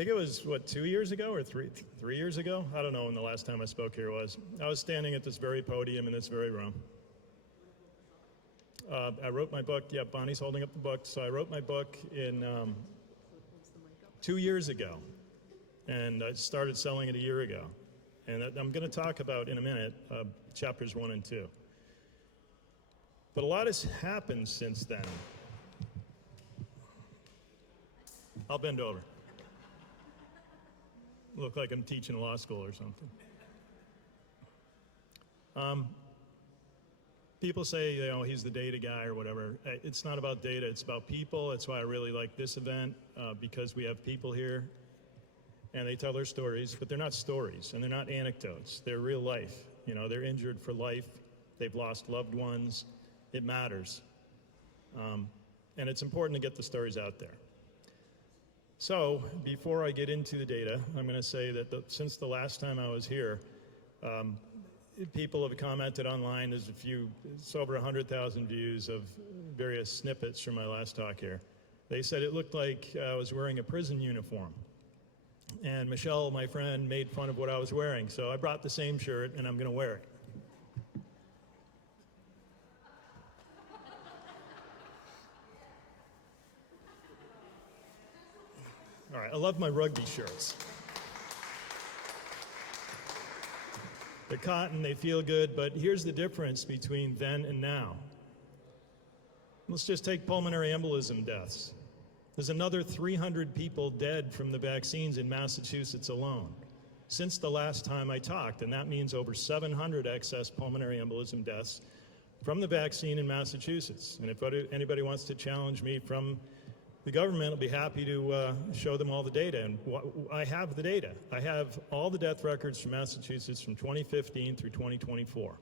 think it was, what, 2 years ago or three years ago? I don't know when the last time I spoke here was. I was standing at this very podium in this very room. I wrote my book. Yeah, Bonnie's holding up the book. So I wrote my book in 2 years ago, and I started selling it a year ago. And I'm going to talk about in a minute chapters 1 and 2. But a lot has happened since then. I'll bend over. Look like I'm teaching law school or something. People say, you know, he's the data guy or whatever. It's not about data, it's about people. That's why I really like this event, because we have people here and they tell their stories, but they're not stories and they're not anecdotes. They're real life. You know, they're injured for life. They've lost loved ones. It matters. And it's important to get the stories out there. So before I get into the data, I'm going to say that since the last time I was here, people have commented online. There's it's over 100,000 views of various snippets from my last talk here. They said it looked like I was wearing a prison uniform. And Michelle, my friend, made fun of what I was wearing. So I brought the same shirt and I'm going to wear it. All right, I love my rugby shirts. They're cotton, they feel good, but here's the difference between then and now. Let's just take pulmonary embolism deaths. There's another 300 people dead from the vaccines in Massachusetts alone since the last time I talked, and that means over 700 excess pulmonary embolism deaths from the vaccine in Massachusetts. And if anybody wants to challenge me from the government, will be happy to show them all the data. And I have the data. I have all the death records from Massachusetts from 2015 through 2024.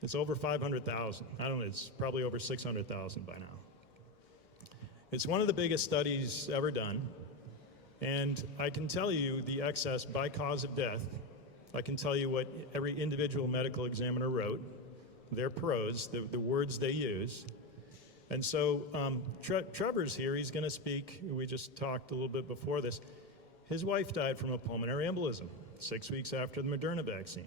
It's over 500,000. I don't know, it's probably over 600,000 by now. It's one of the biggest studies ever done. And I can tell you the excess by cause of death. I can tell you what every individual medical examiner wrote, their pros, the words they use. And so Trevor's here, he's going to speak. We just talked a little bit before this. His wife died from a pulmonary embolism 6 weeks after the Moderna vaccine.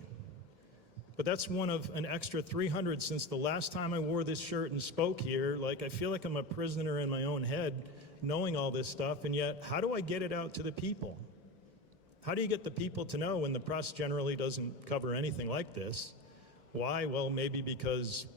But that's one of an extra 300 since the last time I wore this shirt and spoke here. Like, I feel like I'm a prisoner in my own head knowing all this stuff, and yet how do I get it out to the people? How do you get the people to know when the press generally doesn't cover anything like this? Why? Well, maybe because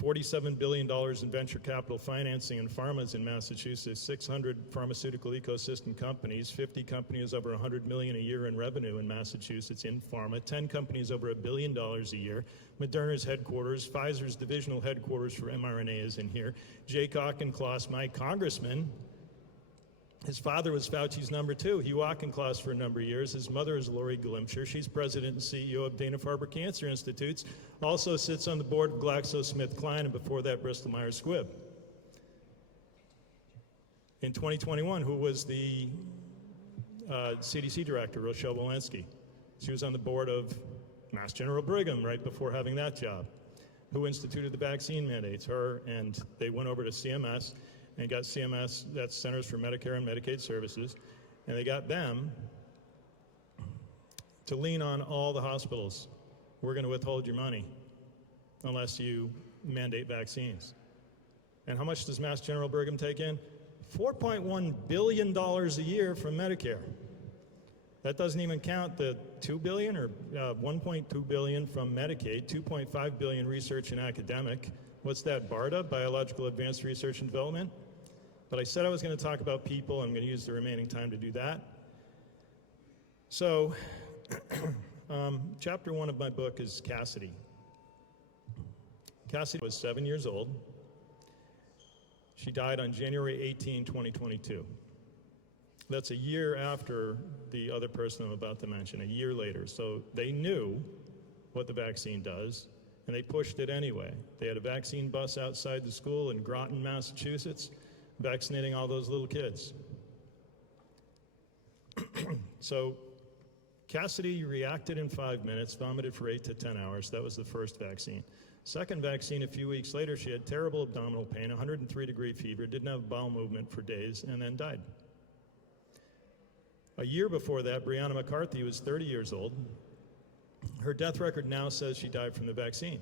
$47 billion in venture capital financing in pharmas in Massachusetts, 600 pharmaceutical ecosystem companies, 50 companies over 100 million a year in revenue in Massachusetts in pharma, 10 companies over $1 billion a year, Moderna's headquarters, Pfizer's divisional headquarters for mRNA is in here, Jake Auchincloss, my congressman, his father was Fauci's number 2. He Auchincloss for a number of years. His mother is Lori Glimpsher. She's president and CEO of Dana-Farber Cancer Institutes. Also sits on the board of GlaxoSmithKline, and before that, Bristol-Myers Squibb. In 2021, who was the CDC director, Rochelle Walensky? She was on the board of Mass General Brigham right before having that job. Who instituted the vaccine mandates? Her, and they went over to CMS and got CMS, that's Centers for Medicare and Medicaid Services, and they got them to lean on all the hospitals. We're going to withhold your money unless you mandate vaccines. And how much does Mass General Brigham take in? $4.1 billion a year from Medicare. That doesn't even count the $2 billion or $1.2 billion from Medicaid, $2.5 billion research and academic. What's that, BARDA, Biological Advanced Research and Development? But I said I was going to talk about people. I'm going to use the remaining time to do that. So, chapter 1 of my book is Cassidy. Cassidy was 7 years old. She died on January 18, 2022. That's a year after the other person I'm about to mention, a year later. So they knew what the vaccine does, and they pushed it anyway. They had a vaccine bus outside the school in Groton, Massachusetts, vaccinating all those little kids. So Cassidy reacted in 5 minutes, vomited for 8 to 10 hours. That was the first vaccine. Second vaccine, a few weeks later, she had terrible abdominal pain, 103-degree fever, didn't have bowel movement for days, and then died. A year before that, Breonna McCarthy was 30 years old. Her death record now says she died from the vaccine.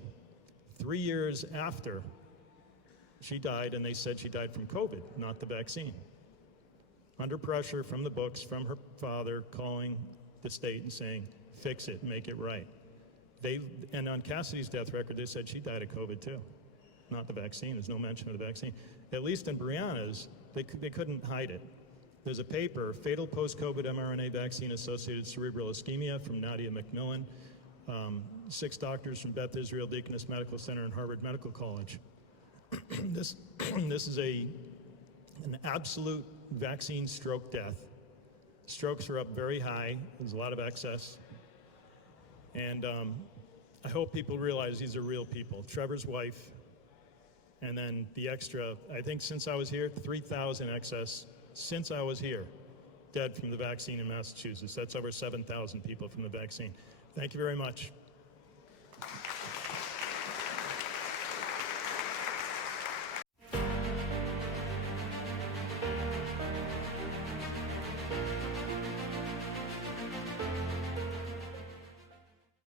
3 years after she died, and they said she died from COVID, not the vaccine. Under pressure from the books, from her father calling the state and saying, fix it, make it right. And on Cassidy's death record, they said she died of COVID too, not the vaccine. There's no mention of the vaccine. At least in Breonna's, they couldn't hide it. There's a paper, Fatal Post-COVID mRNA Vaccine-Associated Cerebral Ischemia from Nadia McMillan, 6 doctors from Beth Israel Deaconess Medical Center and Harvard Medical College. This is an absolute vaccine stroke death. Strokes are up very high. There's a lot of excess. And I hope people realize these are real people. Trevor's wife, and then the extra, I think since I was here, 3,000 excess since I was here, dead from the vaccine in Massachusetts. That's over 7,000 people from the vaccine. Thank you very much.